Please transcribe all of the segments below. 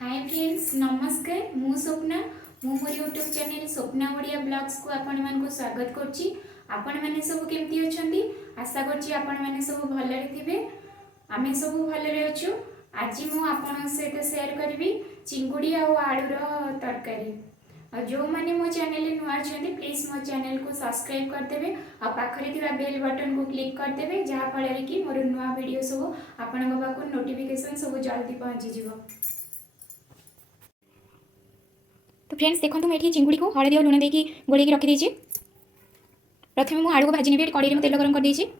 Hi friends नमस्कार मु स्वप्ना मु मोर YouTube channel Swapna Odia blogs को आपण मान को स्वागत करछि। आपण माने सब केमती अछंती आशा करछि आपण माने सब भलरे थिबे। आमे सब भलरे अछु। आज मु आपण सहित शेयर करबी चिंगुड़ी आ आलूर तरकारी। और जो माने मो चैनल नुआ अछंती प्लीज मो चैनल को सब्सक्राइब कर देबे और पाखरे थिबा बेल बटन को क्लिक कर देबे जहा फଳରେ कि मोर नुआ वीडियो सब आपण पाखु नोटिफिकेशन सब जल्दी पहुंची जिवो। तो फ्रेंड्स देखो मुझे चिंगुड़ी को हलदी और लुण देकी गोल रखी प्रथम मुझे आलू को भाजी नेबी कड़े में तेल गरम कर देछि।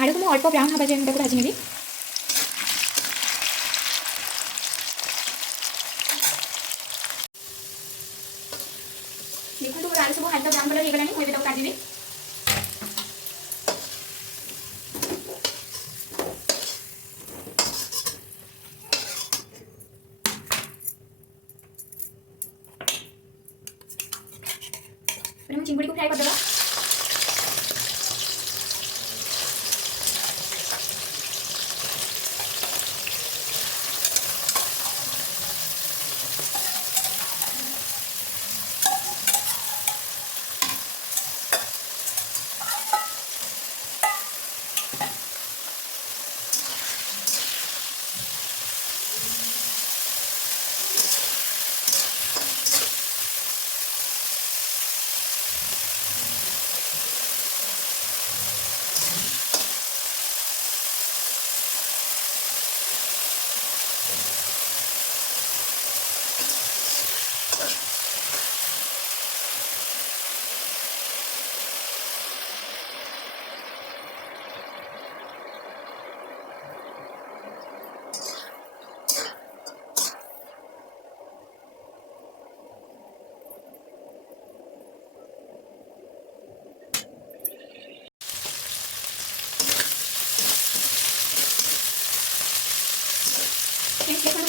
आलू को मुझे अल्प ब्राउन हवा जाए भाजी नेबी। देखो आलू सब हल्का ब्राउन कलर हो गलानी मुझे काटिबी। चिंगुड़ी को फ्राई कर देबा।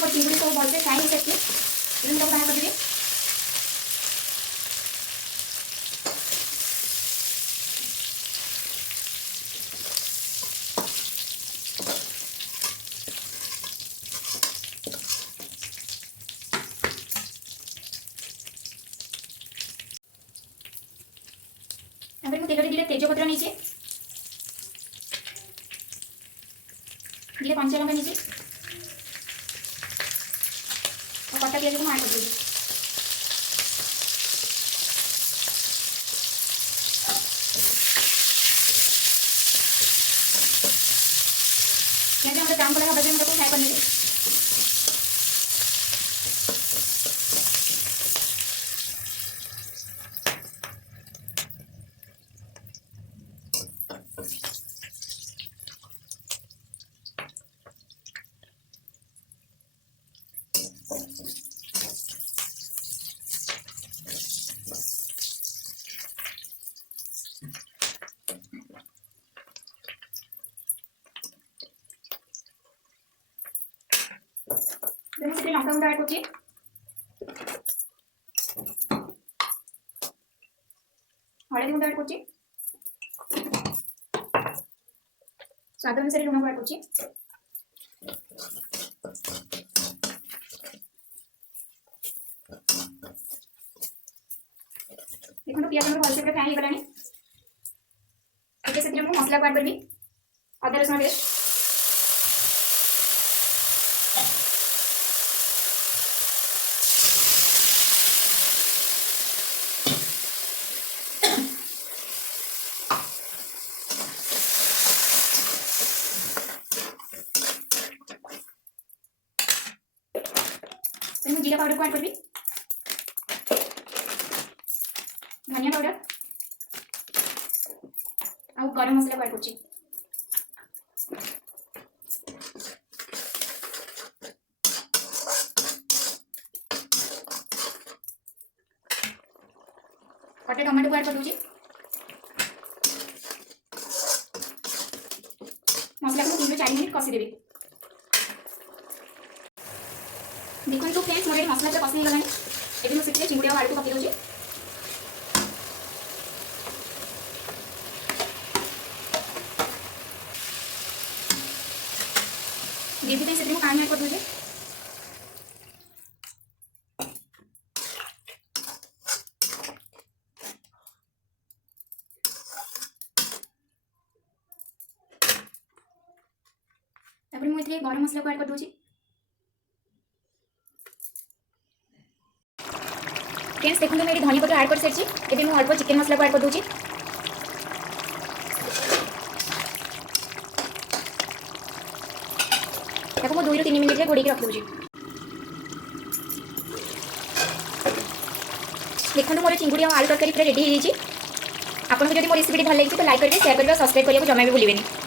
चिंगुड़ी सब भलसे फ्राई हो सकती है बाहर कर देबे। तेल दिले तेजपत्र नहीं दिले कंचा लंका नहीं और कटा प्याज को ऐड कर देंगे। प्याज ब्राउन कलर हवा जाए फ्राई कर लेंगे। लंका गुंड ऐड कर हलदी गुंड ऐड कर स्वाद अनुसार लुण को ऐड कर देखो पियाज भलसे फ्राई हो गलानी। से मसला को ऐड करी अदा रसुण पेस्ट जीरा पाउडर को ऐड करी धनिया पाउडर आ गरम मसला को ऐड कर कटे टमाटो को ऐड कर दूची। मसला को 3 ରୁ 4 मिनिट कसी देबी। देखो तो फ्रेंड्स मोरे मसला तो कसी गलानी। एबे मु सिटले चिंगुड़ी और आलू को पके दोची। ग्रेवी पे से मु पानी ऐड कर दोची। तापर मु इतले गरम मसला को ऐड कर दोची। फ्रेंड्स देखो मैं धनिया पत्र ऐड कर सारी। एबे मु अल्प चिकन मसला को ऐड कर दोची। ताको मु 2 ରୁ 3 मिनिट रे घोड़ी के रख दोची। देखो मोर चिंगुड़ी और आलू तरकारी पूरा रेडी हो जाइए। आपको जब मो रेसिपी भल लगी तो लाइक करेंगे, शेयर करेंगे, सब्सक्राइब करने को जमा भी भूलें।